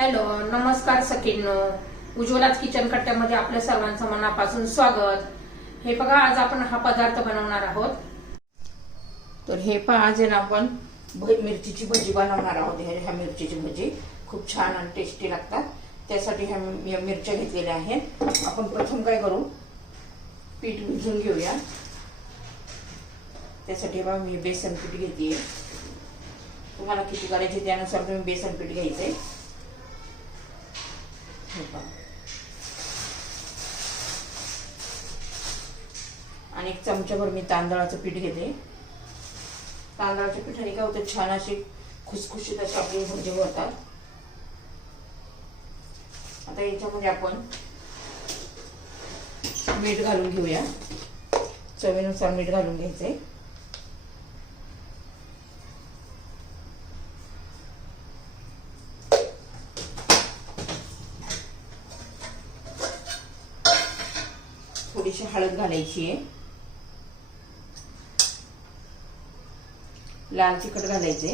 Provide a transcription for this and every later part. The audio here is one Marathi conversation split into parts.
हॅलो, नमस्कार सखींनो. उज्ज्वलाच किचन कट्ट्यामध्ये आपल्या सर्वांचं मनापासून स्वागत. हे बघा, आज आपण हा पदार्थ बनवणार आहोत. तर हे पहा, आज आहे ना आपण मिरचीची भजी बनवणार आहोत. ह्या मिरचीची भजी खूप छान आणि टेस्टी लागतात. त्यासाठी ह्या मिरच्या घेतलेल्या आहेत. आपण प्रथम काय करू, पीठ भिजून घेऊया. त्यासाठी बघा मी बेसन पीठ घेते. तुम्हाला किती करायचे त्यानुसार तुम्ही बेसन पीठ घ्यायचंय. आणि एक चमचाभर मी तांदळाचं पीठ घेते. तांदळाच्या पिठाने काय होतं, छान अशी खुसखुशीत अशी आपली भजी होतात. आता याच्यामध्ये आपण मीठ घालून घेऊया. चवीनुसार मीठ घालून घ्यायचंय. थोडीशी हळद घालायची आहे. लाल तिखट घालायचे.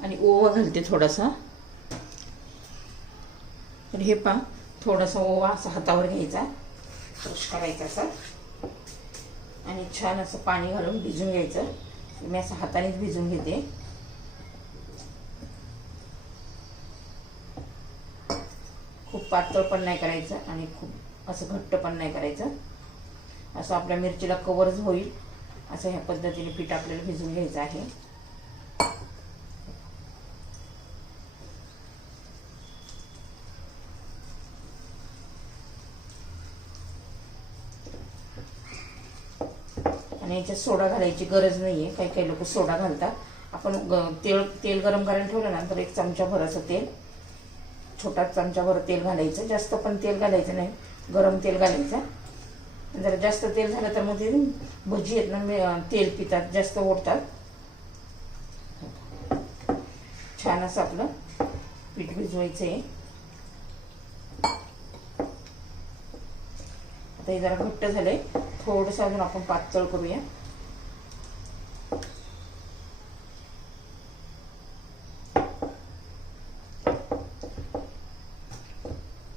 आणि ओवा घालते थोडासा. तर हे पहा, थोडासा ओवा असा हातावर घ्यायचा, क्रश करायचा असा, आणि छान असं पाणी घालून भिजून घ्यायचं. मी असं हातानेच भिजून घेते. खूप पातळ पण नाही करायचं आणि खूप असं घट्ट पण नाही करायचं. असं आपल्या मिरचीला कव्हरच होईल असं ह्या पद्धतीने पीठ आपल्याला भिजवून घ्यायचं आहे. आणि याच्यात सोडा घालायची गरज नाहीये. काही काही लोक सोडा घालतात. आपण तेल गरम करायला ठेवलं ना, तर एक चमचाभर असं तेल, छोटा चमचाभर तेल घालायचं. जास्त पण तेल घालायचं नाही, गरम तेल घालायचं. जर जास्त तेल झालं तर मग ते भजी आहेत ना, तेल पितात, जास्त ओढतात. छान असं आपलं पीठ भिजवायचं आहे. आता हे जरा घट्ट झालंय, थोडंसं अजून आपण पातळ करूया.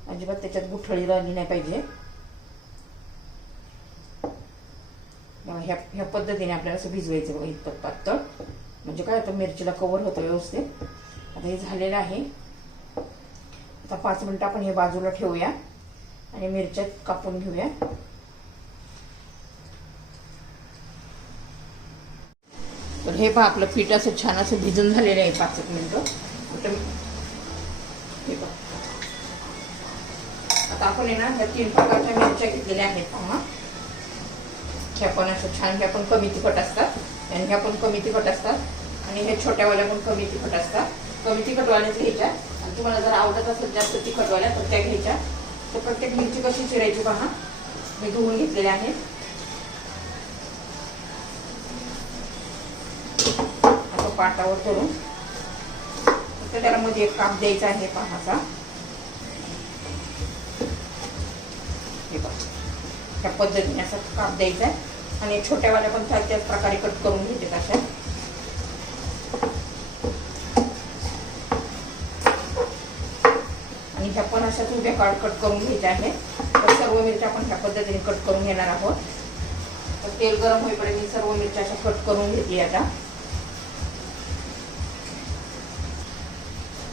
अजिबात त्याच्यात गुठळी राहिली नाही पाहिजे. ह्या पद्धतीने आपल्याला असं भिजवायचं बघा, इतपत पातळ. म्हणजे काय होतं, मिरचीला कव्हर होतं व्यवस्थित. आता हे झालेलं आहे. आता 5 मिनिटं आपण हे बाजूला ठेवूया आणि मिरच्या कापून घेऊया. तर हे पहा, आपलं पीठ असं छान असं भिजून झालेलं आहे 5 मिनिटं. हे पहा, आता आपण आहे ना, ह्या 3 प्रकारच्या मिरच्या घेतलेल्या आहेत. पहा, ह्या पण अशा छान, ह्या पण कमी तिखट असतात आणि ह्या पण कमी तिखट असतात. आणि हे छोट्यावाल्या पण कमी तिखट असतात. कमी तिखटवाल्याच घ्यायच्या. आणि तुम्हाला जर आवडत असेल जास्त तिखटवाल्या तर त्या घ्यायच्या. तर प्रत्येक मिरची कशी चिरायची पहा, मी धुवून घेतलेल्या आहेत. असं पाटावर करून फक्त त्याला मध्ये एक काप द्यायचा आहे. पहा असा, हे बघा, त्या पद्धतीने असा काप द्यायचा आहे. आणि छोट्यावाल्या पण त्याच प्रकारे कट करून घेते अशा. आणि ह्या पण अशा उभ्या कट करून घ्यायच्या आहेत. तर सर्व मिरच्या आपण ह्या पद्धतीने कट करून घेणार आहोत. तर तेल गरम होईपर्यंत मी सर्व मिरच्या अशा कट करून घेते. आता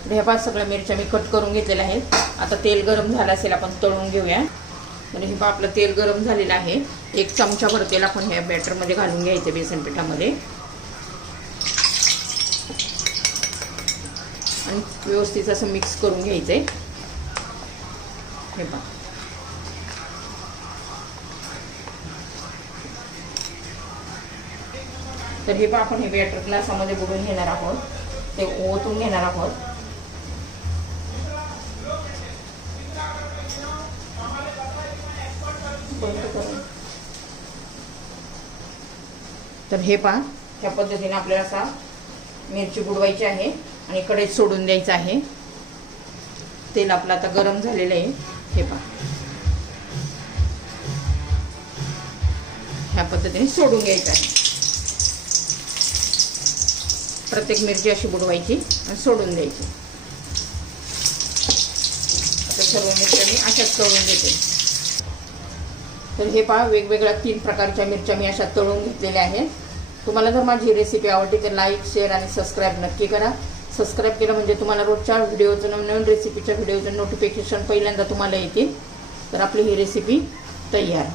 ह्या 5 सगळ्या मिरच्या मी कट करून घेतलेल्या आहेत. आता तेल गरम झालं असेल, आपण तळून घेऊया. तर हे पहा, आपलं तेल गरम झालेलं आहे. 1 चमचाभर तेल आपण ह्या बॅटरमध्ये घालून घ्यायचं, बेसन पिठामध्ये. आणि व्यवस्थित असं मिक्स करून घ्यायचंय. हे पहा, तर हे पहा, आपण हे बॅटर ग्लासामध्ये बुडवून घेणार आहोत. ते ओतून घेणार आहोत. तर हे पहा, त्या पद्धतीने आपल्याला असा मिरची बुडवायची आहे आणि कढईत सोडून द्यायचं आहे. तेल आपलं आता गरम झालेलं आहे. हे पहा, ह्या पद्धतीने सोडून घ्यायचं आहे. प्रत्येक मिरची अशी बुडवायची आणि सोडून द्यायची. आता सर्व मिरच्या मी अशाच तळून घेते. तर हे पहा, वेगवेगळ्या 3 प्रकारच्या मिरच्या मी अशा तळून घेतलेल्या आहेत. तुम्हाला जर माझी रेसिपी आवडली तर लाईक, शेअर आणि सबस्क्राईब नक्की करा. सबस्क्राईब केलं म्हणजे तुम्हाला रोजच्या व्हिडिओचं, नवीन रेसिपीच्या व्हिडिओचं नोटिफिकेशन पहिल्यांदा तुम्हाला येतील. तर आपली ही रेसिपी तयार.